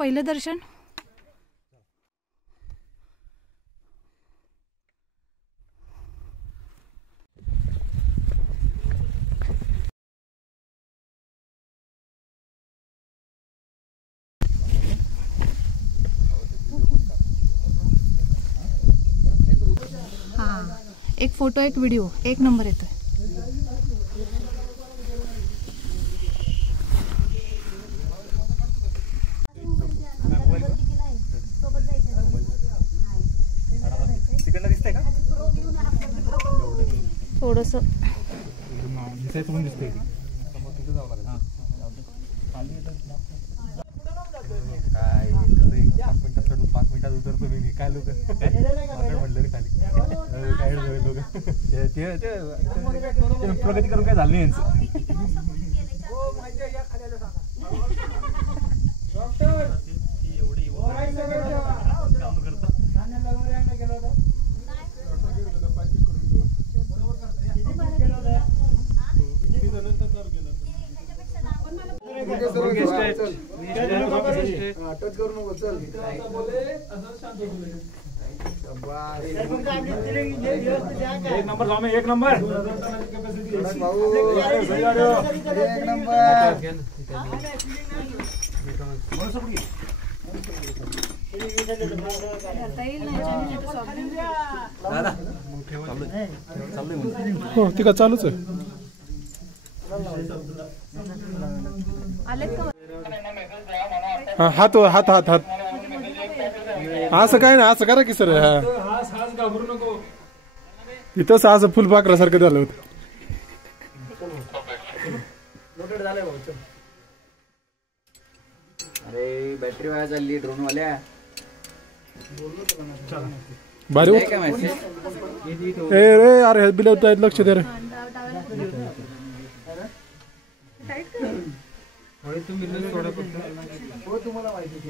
पहिलं दर्शन. हां, एक फोटो एक व्हिडिओ 1 नंबर येतोय. थोडस काय 5 मिनिटात उतरतो मी. काय लोक म्हणलं रे खाली काय लोक प्रगती करून काय झालं नाही यांचं. एक नंबर हो ती का चालूच आहे. हात हात हात हात असं काय ना, असं करा की सर. तिथंच असं फुलपाखरासारखं झालं होतं. अरे बॅटरी वाया चालली ड्रोन वाल्या. भारी होत रे. अरे हे बिल लक्ष दे रे.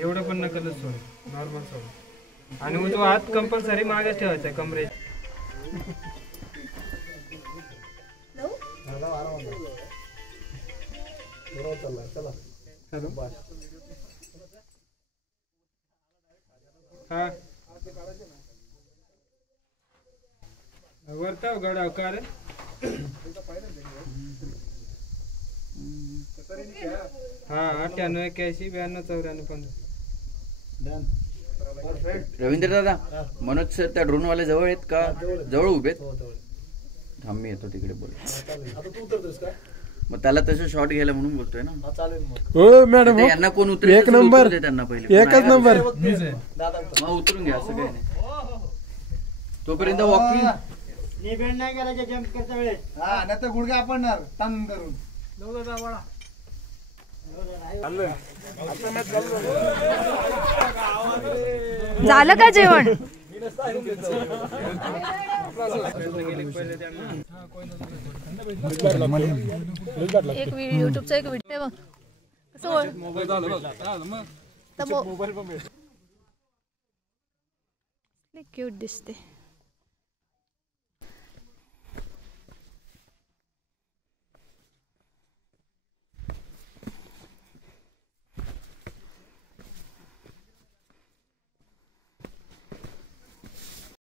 एवढं पण नकलच सोड, नॉर्मल सोड. आणि मग तो हात कंपल्सरी मागे ठेवायचा कमरे. हा वरता गडाव का रे. हा 98 81 92 94 15. रवींद्र दादा, मनोज सर त्या ड्रोन वाले जवळ आहेत का? जवळ उभेत. थांब मी येतो तिकडे बोल. मग त्याला तसं शॉट घ्यायला म्हणून बोलतोय ना. हो मॅडम, यांना कोण उतरेल? एक नंबर, त्यांना पहिले एकच नंबर. मग उतरून घ्या, असं काही नाही. तोपर्यंत वॉकिंग नाही करायचं जम्प करता वेळेस. हा नाही तर गुडघे आपण ताण करून झालं का जेवण? एक युट्यूबचा एक व्हिडिओ बघ कसं मोबाईल क्यूट दिसते.